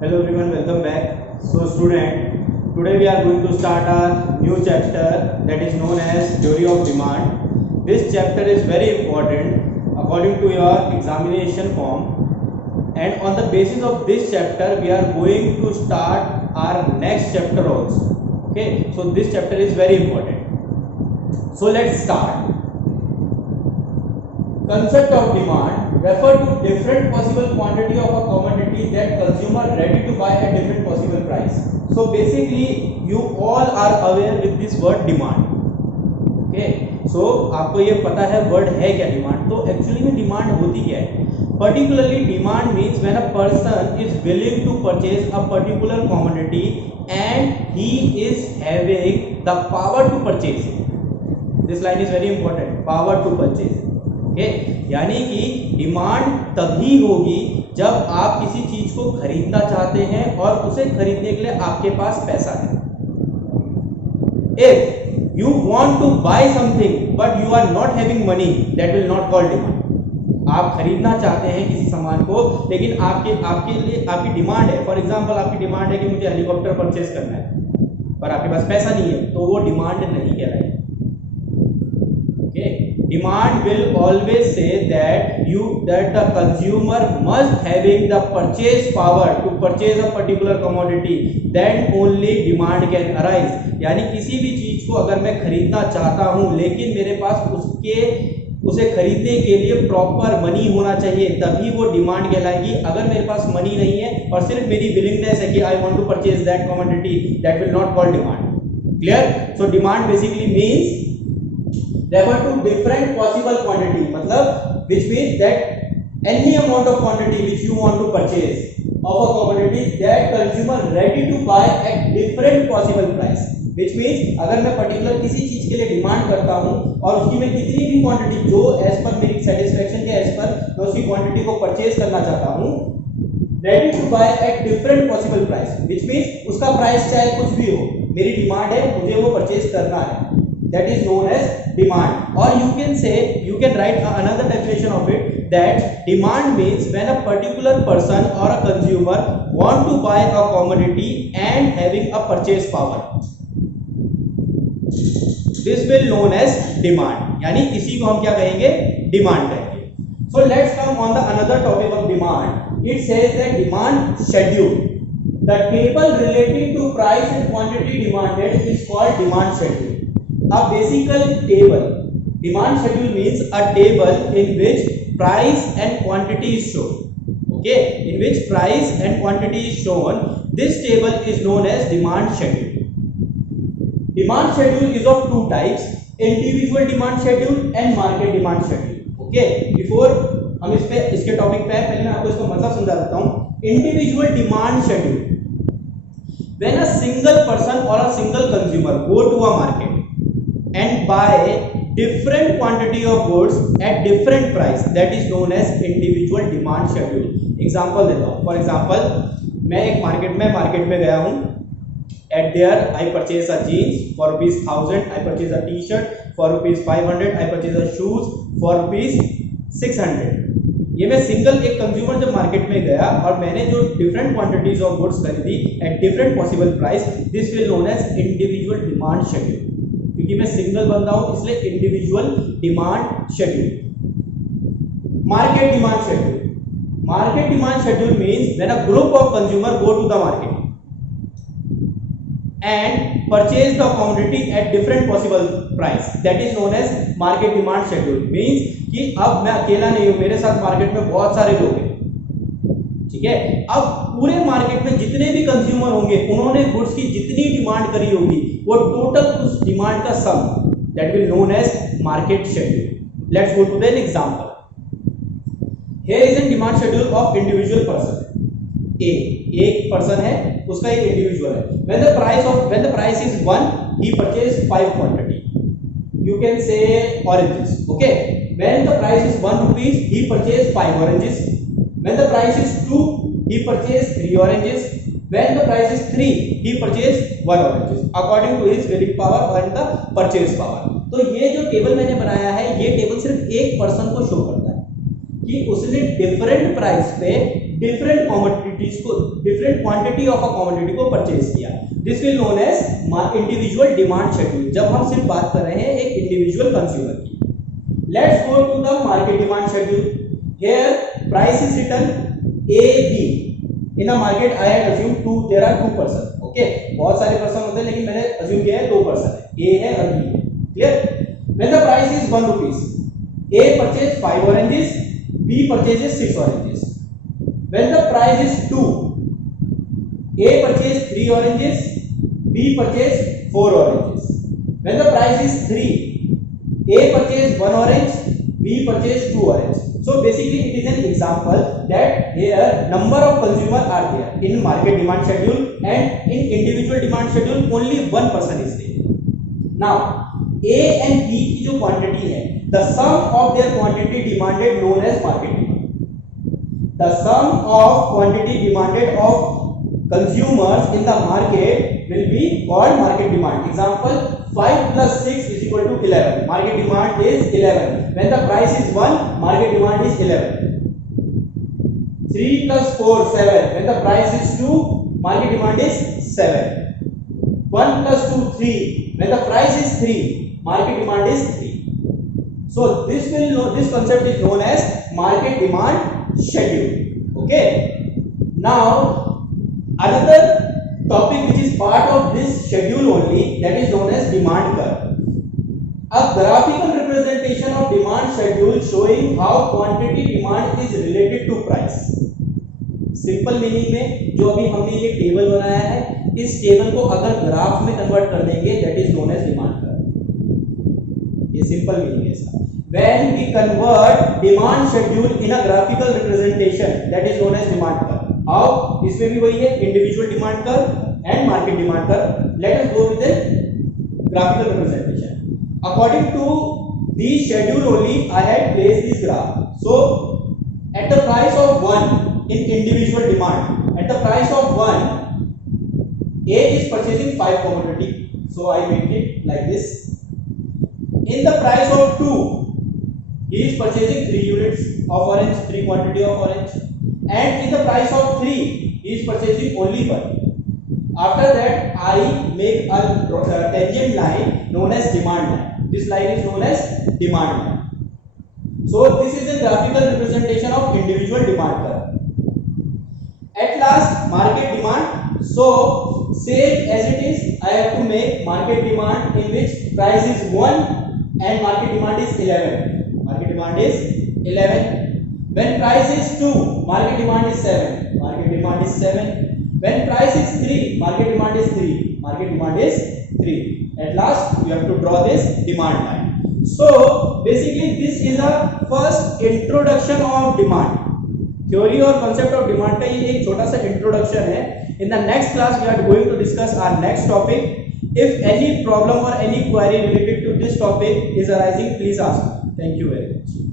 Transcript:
Hello everyone, welcome back. So student, today we are going to start our new chapter that is known as Theory of Demand. This chapter is very important according to your examination form, and on the basis of this chapter we are going to start our next chapter also. Okay, so this chapter is very important. So let's start. Concept of demand refer to different possible quantity of a commodity that consumer ready to buy at different possible price. So basically you all are aware with this word demand. Okay, so आपको ये पता है word है क्या demand. तो actually में demand होती क्या है? Particularly demand means when a person is willing to purchase a particular commodity and he is having the power to purchase it. This line is very important. Power to purchase. यानी कि demand तभी होगी जब आप किसी चीज को खरीदना चाहते हैं और उसे खरीदने के लिए आपके पास पैसा है. If you want to buy something but you are not having money, that will not call demand. आप खरीदना चाहते हैं किसी सामान को लेकिन आपके लिए आपकी डिमांड है. फॉर एग्जांपल आपकी डिमांड है कि मुझे हेलीकॉप्टर परचेज करना है पर आपके पास पैसा नहीं है, तो वो डिमांड नहीं कहलाएगी. Demand will always say that the consumer must having the purchase power to purchase a particular commodity, then only demand can arise. यानी किसी भी चीज को अगर मैं खरीदना चाहता हूं लेकिन मेरे पास उसे खरीदने के लिए प्रॉपर मनी होना चाहिए, तभी वो डिमांड कहलाएगी. अगर मेरे पास मनी नहीं है और सिर्फ मेरी विलिंगनेस है कि I want to purchase that commodity, that will not call demand. Clear? So demand basically means refer to different possible quantity, मतलब which means that any amount of quantity which you want to purchase of a commodity that consumer ready to buy at different possible price. which means अगर मैं particular किसी चीज के लिए demand करता हूं और उसकी मैं कितनी भी क्वांटिटी जो एज पर मेरी सेटिस्फेक्शन के एज पर मैं उसकी क्वांटिटी को परचेज करना चाहता हूं, ready to buy at different possible price, which means उसका प्राइस चाहे कुछ भी हो, मेरी डिमांड है, मुझे वो परचेज करना है. That is known as demand. Or you can write another definition of it, that demand means when a particular person or a consumer want to buy a commodity and having a purchase power. This will known as demand. यानी इसी को हम क्या कहेंगे? Demand कहेंगे. So let's come on the another topic of demand. It says that demand schedule. The table relating to price and quantity demanded is called demand schedule. A basic table. Demand schedule means a table in which price and quantity is shown. Okay, in which price and quantity is shown. This table is known as demand schedule. Demand schedule is of two types: individual demand schedule and market demand schedule. Okay, before हम इसके topic पे पहले मैं आपको इसका मतलब समझा देता हूँ. Individual demand schedule. When a single person or a single consumer go to a market and buy different quantity of goods at different price, that is known as individual demand schedule. Example देता हूँ. For example मैं एक market में गया हूँ. At there I purchase a jeans for ₹1000, I purchase a t-shirt for ₹500, I purchase a shoes for ₹600. ये मैं single एक कंज्यूमर जब मार्केट में गया और मैंने जो डिफरेंट क्वांटिटीज ऑफ गुड्स खरीदी at different possible price, this will known as individual demand schedule. क्योंकि मैं सिंगल बंदा हूं इसलिए individual demand schedule. Market demand schedule. Market demand schedule means when a group of consumer go to the market and purchase the commodity at different possible price, that is known as market demand schedule. Means कि अब मैं अकेला नहीं हूं, मेरे साथ market में बहुत सारे लोग हैं. ठीक है, अब पूरे मार्केट में जितने भी कंज्यूमर होंगे उन्होंने गुड्स की जितनी डिमांड करी होगी वो टोटल उस डिमांड का sum, that will known as market schedule. Let's go to the example. Here is an demand schedule of individual person. एक पर्सन है, उसका एक इंडिविजुअल है. When the price is 1, he purchase 5 quantity. You can say oranges. Okay, when the price is 1 rupees, he purchased 5 oranges. When the price is 2, he purchased 3 oranges. When the price is 3, he purchased 1 oranges according to his willing power and the purchase power. तो ये जो table मैंने बनाया है, ये table सिर्फ एक person को शो करता है कि उसने डिफरेंट प्राइस पे डिफरेंट कमोडिटीज को, different quantity of a commodity को परचेज किया। This will known as individual demand schedule, जब हम सिर्फ बात कर रहे हैं एक इंडिविजुअल कंज्यूमर की। Let's go to the market demand schedule. Here price is written A B in a market. I had assumed there are two person. Okay, बहुत सारे पर्सन होते हैं लेकिन मैंने assume किया है दो पर्सन है, A है और B है। Clear? When the price is 1 rupees, A purchase 5 oranges, B purchases 6 oranges. When the price is 2, A purchase 3 oranges, B purchase 4 oranges. When the price is 3, A purchase 1 orange, B purchase 2 orange. So basically it is an example that here number of consumer are there in market demand schedule, and in individual demand schedule only one person is there. Now A and B की जो quantity है, the sum of their quantity demanded known as market demand. The sum of quantity demanded of consumers in the market will be called market demand. Example, 5 plus 6 is equal to 11. Market demand is 11. When the price is 1, market demand is 11. 3 plus 4, 7. When the price is 2, market demand is 7. 1 plus 2, 3. When the price is 3, market demand is 3. So this concept is known as market demand schedule. Okay. Now another topic which is part of this schedule only, that is known as demand curve. A graphical representation of demand schedule showing how quantity demand is related to price. Simple meaning में जो अभी हमने ये table बनाया है, इस table को अगर ग्राफ में कन्वर्ट कर देंगे, that is known as demand curve. ये सिंपल मीनिंग है इसका। When we convert demand schedule in a graphical representation, that is known as demand curve. How? इसमें भी वही है, individual demand curve and market demand curve. Let us go with the graphical representation. According to the schedule only, I had placed this graph. So at the price of 1 in individual demand, at the price of 1, A is purchasing 5 commodity. So I make it like this. In the price of 2, he is purchasing 3 units of orange, 3 quantity of orange. And in the price of 3, he is purchasing only 1. After that, I make a tangent line known as demand line. This line is known as demand line. So this is a graphical representation of individual demand curve. At last, market demand. So same as it is, I have to make market demand in which price is 1 and market demand is 11. Market demand is 11. When price is 2, market demand is 7. Market demand is 7. When price is 3, market demand is 3. Market demand is 3. At last, you have to draw this demand line. So basically, this is a first introduction of demand. Theory और concept of demand का ये एक छोटा सा introduction है. In the next class, we are going to discuss our next topic. If any problem or any query related to this topic is arising, please ask. Thank you very much.